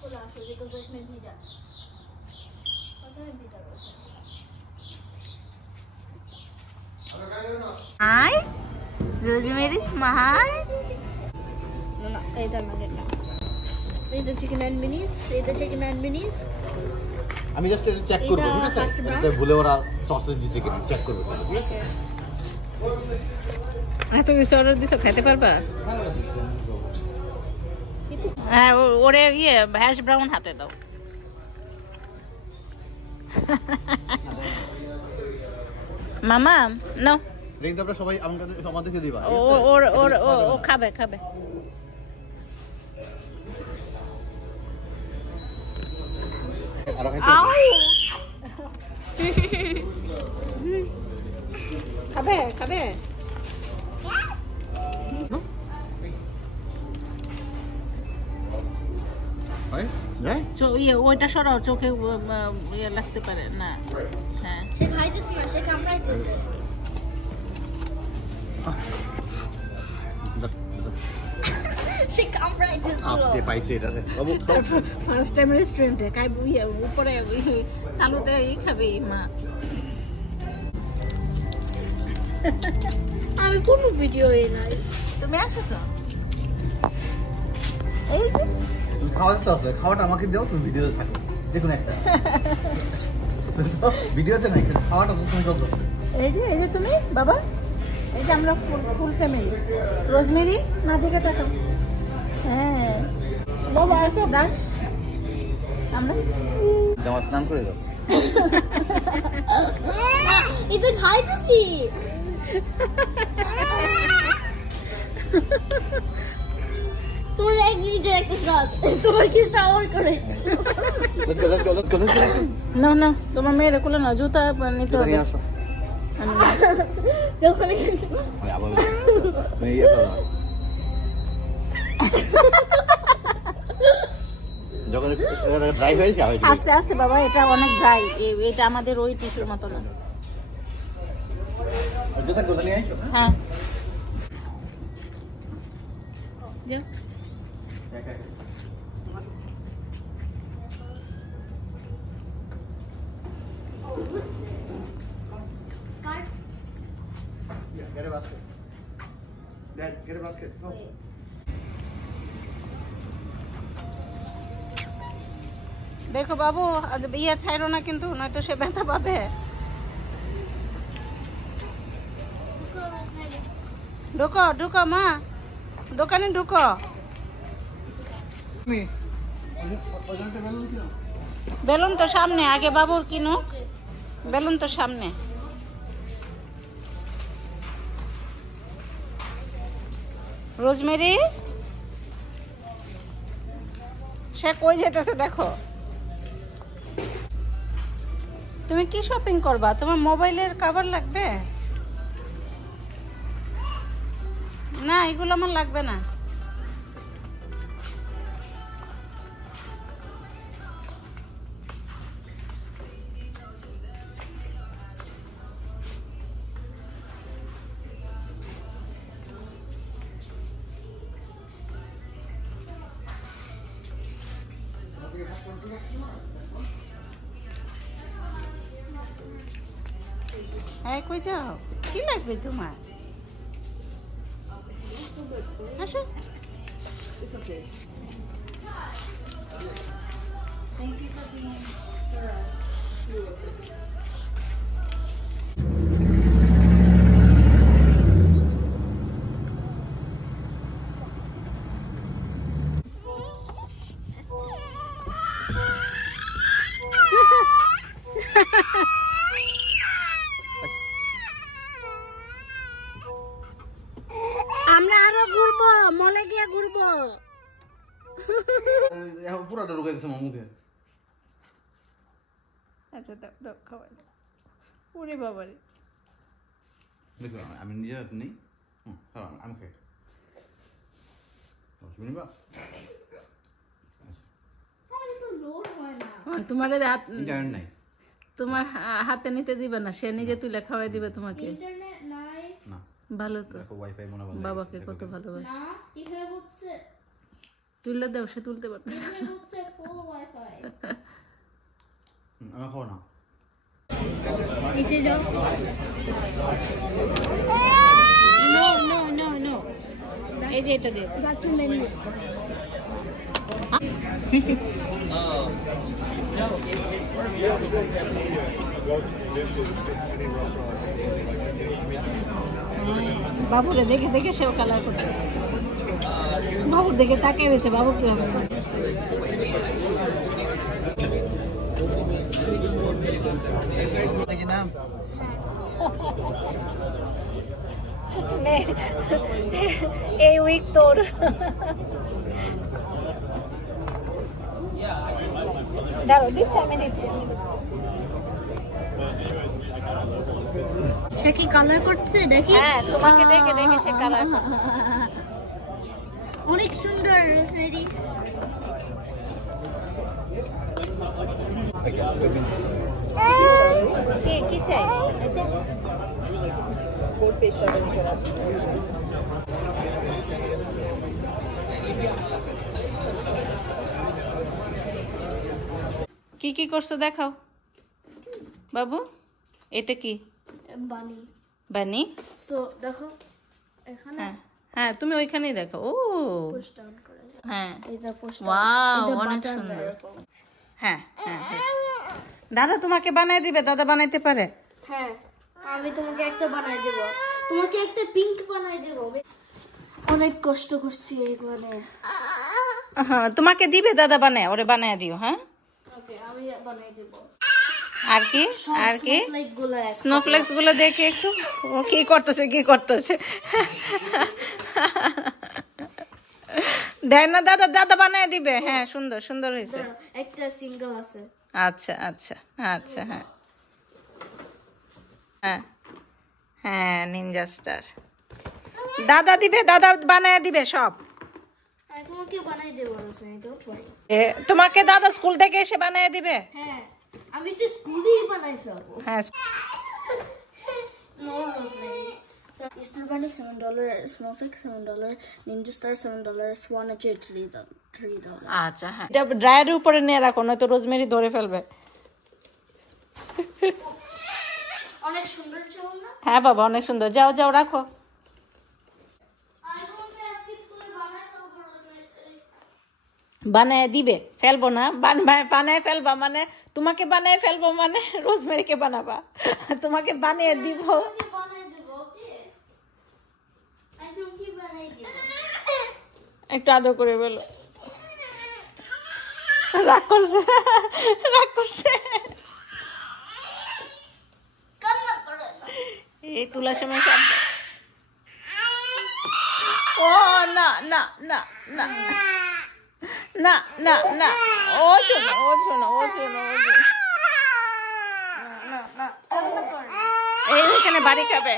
Hi, Rosemary, smile. No, এটা না এটা। এটা চিকেন এন্ড মিনিস, এটা চিকেন এন্ড মিনিস। আমি জাস্ট এটা চেক করব, ঠিক আছে? এটা ভুলে ওরা সসেজ দিছে কিনা চেক করব, ঠিক আছে? এত কিছু অর্ডার দিছো, খেতে পারবা? হ্যাঁ, ওরে হ্যাশ ব্রাউন হাতে দাও। মামা নাও। রিং তো আমরা সবাই আমাদেরকে দিবা। ও খাবে। খাবে। ওইটা সরাও, চোখে লাগতে পারে না। হ্যাঁ, সে খাইতেছে না, সে কামড়াইতেছে। সে কামড়াইতেছে। আস্তে পাইছে এটা। বাবু ফার্স্ট টাইম রেস্টুরেন্টে কাই বুইয়া উপরে তালুতে খাবে মা। আমি কোনো ভিডিও নাই। তুমি আসো তো। এই যে খাওয়াটা আমাকে দাও, তুমি ভিডিওতে থাকো, দেখুন একটা ভিডিওতে নাই, খাওয়াটা তুমি করো। এই যে তুমি বাবা, এই যে আমরা ফুল ফ্যামিলি। রোজমেরি না দিকে তাকাও। হ্যাঁ বাবা আসো দাস, আমরা জামা স্নান করে যাচ্ছি। এটা খাইতেছি। তোমার এক নিজে একটা শ্বাস, তোমার কি শাওয়ার করে। Let's go. না তোমার মেয়ের কোলে না, জুতা নিতে হবে। যখন যখন ড্রাই হয়ে যাবে আস্তে বাবা, এটা অনেক ড্রাই, এটা আমাদের ওই টিস্যুর মতো না। জুতা কোলে নিয়ে আইছো? হ্যাঁ যাও। Get a basket. Dad, get a basket. Go. দেখো বাবু, ইয়ে ছাইরো না কিন্তু, নয়তো সে ব্যথা পাবে। ঢুকো মা, দোকানে ঢুকো। বেলুন তো সামনে, আগে বাবুর কিনো। বেলুন তো সামনে। রোজমেরি সে কই যেতেছে দেখো। তুমি কি শপিং করবা? তোমার মোবাইলের কভার লাগবে? না, এগুলো আমার লাগবে না। হ্যাঁ, কই যাও? কি লাগবে তোমার? আসো। আমরা আরো ঘুরবো, মলে গিয়ে ঘুরবো। পুরাটা ঢুকে দিচ্ছে আমার মুখে। আচ্ছা দাও খাওয়াই। ওরে বাবারে, দেখো আমি নিজে হাত নেই। আমি খাই। তোমার হাত ইন্টারনেট নাই, তোমার হাতে নিতে দিবে না, সে নিজে তুলে খাওয়াই দিবে তোমাকে। ইন্টারনেট নাই। না ভালো তো, দেখো ওয়াইফাই মনে হয় বাবাকে কত ভালোবাসে। না, এখানে হচ্ছে তুললে দাও, সে তুলতে পারবে। এখানে হচ্ছে ফুল ওয়াইফাই। আমার খাও না। নিচে যাও। নো নো নো নো, এই যে এটা দে। Back to menu. বাবুরে দেখে দেখে সেও কালার করতেছে। বাবুর দেখে তাকিয়ে রয়েছে, বাবু কি হবে? দেখি না এই উইক তোর। দাঁড়াও, দিচ্ছি আমি, দিচ্ছি। সে কি কালার করছে দেখি? হ্যাঁ, তোমাকে দেখে দেখে সে কালার করছে। অনেক সুন্দর রোজমেরি। কি চাই? কি কি করছো দেখাও বাবু। এটা কি বানি। বানি? সো দেখো এখানে হ্যাঁ হ্যাঁ, তুমি ওইখানেই দেখো। ও পুশ ডাউন করে যাও। হ্যাঁ, এটা পুশ ওয়াও, অনেক সুন্দর। হ্যাঁ হ্যাঁ হ্যাঁ। দাদা তোমাকে বানায় দিবে, দাদা বানাইতে পারে। হ্যাঁ, আমি তোমাকে একটা বানাই দেব। তোমাকে একটা পিঙ্ক বানাই দেব। অনেক কষ্ট করছি এইগুলো। হ্যাঁ, তোমাকে দিবে দাদা বানায়, ওরে বানায় দিও। হ্যাঁ, ওকে, আমি বানাই দেব। আর কি আর কি? লাইক গুলো স্নোফ্লেক্স গুলো দেখে একটু ও কি করতেছে, কি করতেছে। দেয় না দাদা, দাদা বানায় দিবে। হ্যাঁ, সুন্দর সুন্দর হয়েছে। একটা সিঙ্গেল আছে। আচ্ছা আচ্ছা আচ্ছা। হ্যাঁ হ্যাঁ হ্যাঁ, নিনজা স্টার দাদা দিবে, দাদা বানায় দিবে সব। আমি তোমাকে বানাই দেব রোজমেরি, ডোন্ট ওয়ারি। তোমাকে দাদা স্কুল থেকে এসে বানায় দিবে। হ্যাঁ, আমি যে স্কুলেই বানাই ফেলবো। হ্যাঁ, No, Rosemary. Easter Bunny $7, Snowflake $7, Ninja Star $7, Swanager $3. আচ্ছা হ্যাঁ, এটা ড্রায়ারের উপরে নিয়ে রাখো, নয়তো রোজমেরি ধরে ফেলবে। অনেক সুন্দর ছিল না? হ্যাঁ বাবা, অনেক সুন্দর। যাও যাও, রাখো। আমি তোমাকে আজকে স্কুলে বানাই ফেলবো রোজমেরি। বানায় দিবে, ফেলবো না। বানায় ফেলবা মানে, তোমাকে বানায় ফেলবো মানে রোজমেরিকে বানাবা। তোমাকে বানিয়ে দিব। তোমাকে বানাই দেব, ওকে? আমি তোমাকে বানাই দেব। একটু আদর করে বলো। রাগ করছে, রাগ করছে। কান্না করে না। এই তুলার সময় সব। ও না না না না না না না, ও শোনো, ও শোনো, ও শোনো, ও শোনো। কান্না করে না। এই এখানে বাড়ি খাবে।